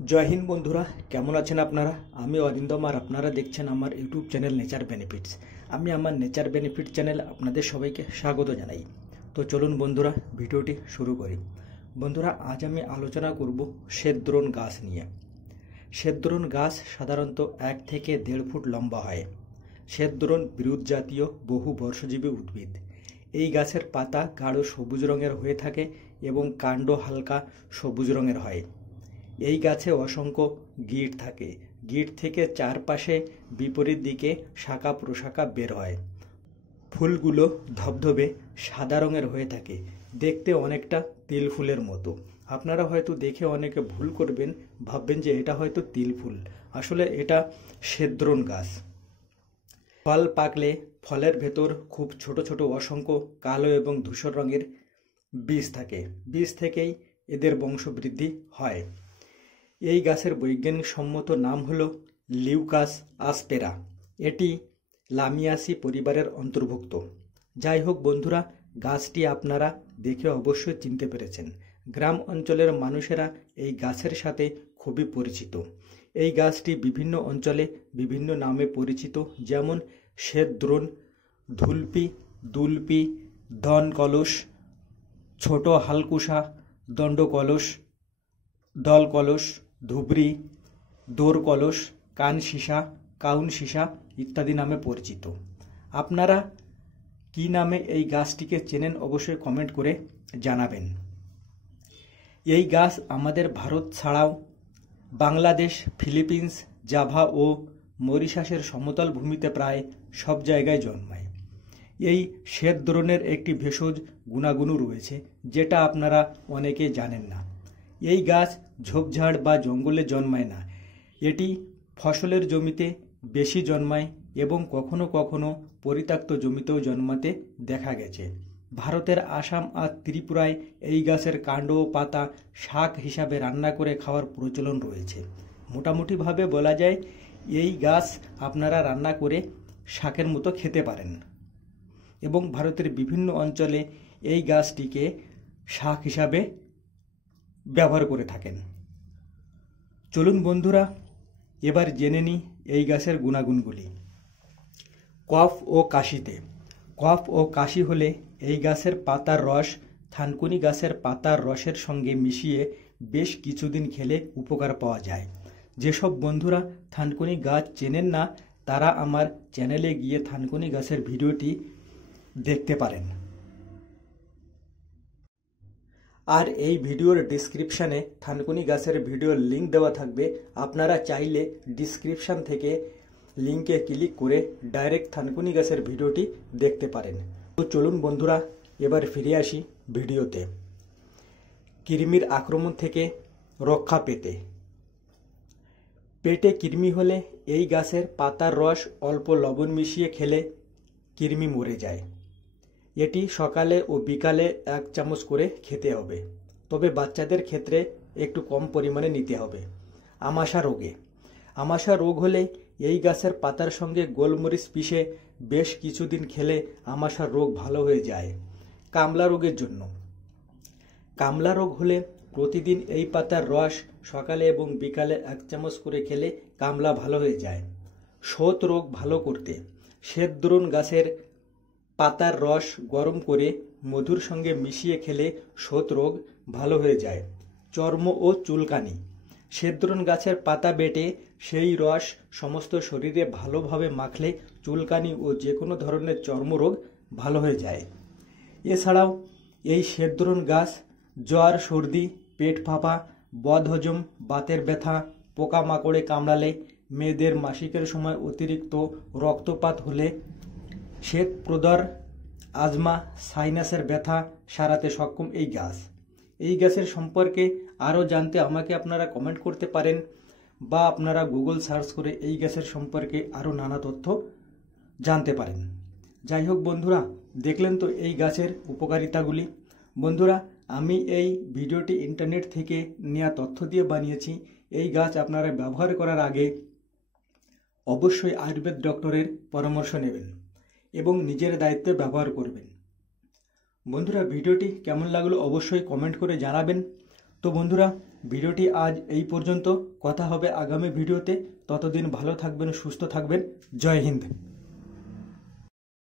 জয় হিন্দ বন্ধুরা, কেমন আছেন আপনারা? আমি অরিন্দম আর আপনারা দেখছেন আমার ইউটিউব চ্যানেল নেচার বেনিফিটস। আমি আমার নেচার বেনিফিট চ্যানেল আপনাদের সবাইকে স্বাগত জানাই। তো চলুন বন্ধুরা, ভিডিওটি শুরু করি। বন্ধুরা, আজ আমি আলোচনা করব শেদ্রোন গাছ নিয়ে। শেদ্রোন গাছ সাধারণত 1 থেকে 1.5 ফুট লম্বা হয়। শেদ্রোন বিরুৎ জাতীয় বহু বর্ষজীবী উদ্ভিদ। এই গাছের পাতা গাঢ় সবুজ রঙের হয়ে থাকে এবং কাণ্ড হালকা সবুজ রঙের হয়। এই গাছে অসংখ্য গিঁট থাকে। গিঁট থেকে চারপাশে বিপরীত দিকে শাখা প্রশাখা বের হয়। ফুলগুলো ধবধবে সাদা রঙের হয়ে থাকে, দেখতে অনেকটা তিল ফুলের মতো। আপনারা হয়তো দেখে অনেকে ভুল করবেন, ভাববেন যে এটা হয়তো তিল ফুল, আসলে এটা শেদ্রোন গাছ। ফল পাকলে ফলের ভেতর খুব ছোট ছোট অসংখ্য কালো এবং ধূসর রঙের বীজ থাকে। বীজ থেকেই এদের বংশবৃদ্ধি হয়। এই গাছের বৈজ্ঞানিক সম্মত নাম হল লিউকাস আসপেরা। এটি লামিয়াসি পরিবারের অন্তর্ভুক্ত। যাই হোক বন্ধুরা, গাছটি আপনারা দেখে অবশ্যই চিনতে পেরেছেন। গ্রাম অঞ্চলের মানুষেরা এই গাছের সাথে খুবই পরিচিত। এই গাছটি বিভিন্ন অঞ্চলে বিভিন্ন নামে পরিচিত, যেমন শেদ্রোন, ধুলপি, দুলপি, ধন কলস, ছোট হালকুশা, দণ্ড কলস, দল কলস, ধুবড়ি, দোর কলস, কান সীসা, কাউন সীসা ইত্যাদি নামে পরিচিত। আপনারা কি নামে এই গাছটিকে চেনেন অবশ্যই কমেন্ট করে জানাবেন। এই গাছ আমাদের ভারত ছাড়াও বাংলাদেশ, ফিলিপিন্স, জাভা ও মরিশাসের সমতল ভূমিতে প্রায় সব জায়গায় জন্মায়। এই শেদ্রোনের একটি ভেষজ গুণাগুণও রয়েছে, যেটা আপনারা অনেকে জানেন না। এই গাছ ঝোপঝাড় বা জঙ্গলে জন্মায় না। এটি ফসলের জমিতে বেশি জন্মায় এবং কখনো কখনো পরিত্যক্ত জমিতেও জন্মাতে দেখা গেছে। ভারতের আসাম আর ত্রিপুরায় এই গাছের কাণ্ড ও পাতা শাক হিসাবে রান্না করে খাওয়ার প্রচলন রয়েছে। মোটামুটিভাবে বলা যায় এই গাছ আপনারা রান্না করে শাকের মতো খেতে পারেন এবং ভারতের বিভিন্ন অঞ্চলে এই গাছটিকে শাক হিসাবে ব্যবহার করে থাকেন। চলুন বন্ধুরা, এবার জেনে নিই এই গাছের গুণাগুণগুলি। কফ ও কাশিতে। কফ ও কাশি হলে এই গাছের পাতার রস থানকুনি গাছের পাতার রসের সঙ্গে মিশিয়ে বেশ কিছুদিন খেলে উপকার পাওয়া যায়। যেসব বন্ধুরা থানকুনি গাছ চেনেন না, তারা আমার চ্যানেলে গিয়ে থানকুনি গাছের ভিডিওটি দেখতে পারেন। আর এই ভিডিওর ডিসক্রিপশানে থানকুনি গাছের ভিডিওর লিঙ্ক দেওয়া থাকবে। আপনারা চাইলে ডিসক্রিপশান থেকে লিঙ্কে ক্লিক করে ডাইরেক্ট থানকুনি গাছের ভিডিওটি দেখতে পারেন। তো চলুন বন্ধুরা, এবার ফিরে আসি ভিডিওতে। কৃমির আক্রমণ থেকে রক্ষা পেতে। পেটে কৃমি হলে এই গাছের পাতার রস অল্প লবণ মিশিয়ে খেলে কৃমি মরে যায়। এটি সকালে ও বিকালে 1 চামচ করে খেতে হবে, তবে বাচ্চাদের ক্ষেত্রে একটু কম পরিমাণে নিতে হবে। আমাশা রোগে। আমাশা রোগ হলে এই গাছের পাতার সঙ্গে গোলমরিচ পিষে বেশ কিছুদিন খেলে আমাশার রোগ ভালো হয়ে যায়। কামলা রোগের জন্য। কামলা রোগ হলে প্রতিদিন এই পাতার রস সকালে এবং বিকালে 1 চামচ করে খেলে কামলা ভালো হয়ে যায়। শোথ রোগ ভালো করতে শেদ্রোন গাছের পাতার রস গরম করে মধুর সঙ্গে মিশিয়ে খেলে শোথ রোগ ভালো হয়ে যায়। চর্ম ও চুলকানি। শেদ্রোন গাছের পাতা বেটে সেই রস সমস্ত শরীরে ভালোভাবে মাখলে চুলকানি ও যে কোনো ধরনের চর্মরোগ ভালো হয়ে যায়। এছাড়াও এই শেদ্রোন গাছ জ্বর, সর্দি, পেট ফাঁপা, বদহজম, বাতের ব্যথা, পোকামাকড়ে কামড়ালে, মেয়েদের মাসিকের সময় অতিরিক্ত রক্তপাত হলে, শ্বেত প্রদর, আজমা, সাইনাসের ব্যথা সারাতে সক্ষম এই গাছ। এই গাছের সম্পর্কে আরও জানতে আমাকে আপনারা কমেন্ট করতে পারেন, বা আপনারা গুগল সার্চ করে এই গাছের সম্পর্কে আরও নানা তথ্য জানতে পারেন। যাই হোক বন্ধুরা, দেখলেন তো এই গাছের উপকারিতাগুলি। বন্ধুরা, আমি এই ভিডিওটি ইন্টারনেট থেকে নেওয়া তথ্য দিয়ে বানিয়েছি। এই গাছ আপনারা ব্যবহার করার আগে অবশ্যই আয়ুর্বেদ ডক্টরের পরামর্শ নেবেন এবং নিজের দায়িত্বে ব্যবহার করবেন। বন্ধুরা, ভিডিওটি কেমন লাগলো অবশ্যই কমেন্ট করে জানাবেন। তো বন্ধুরা, ভিডিওটি আজ এই পর্যন্ত। কথা হবে আগামী ভিডিওতে। ততদিন ভালো থাকবেন, সুস্থ থাকবেন। জয় হিন্দ।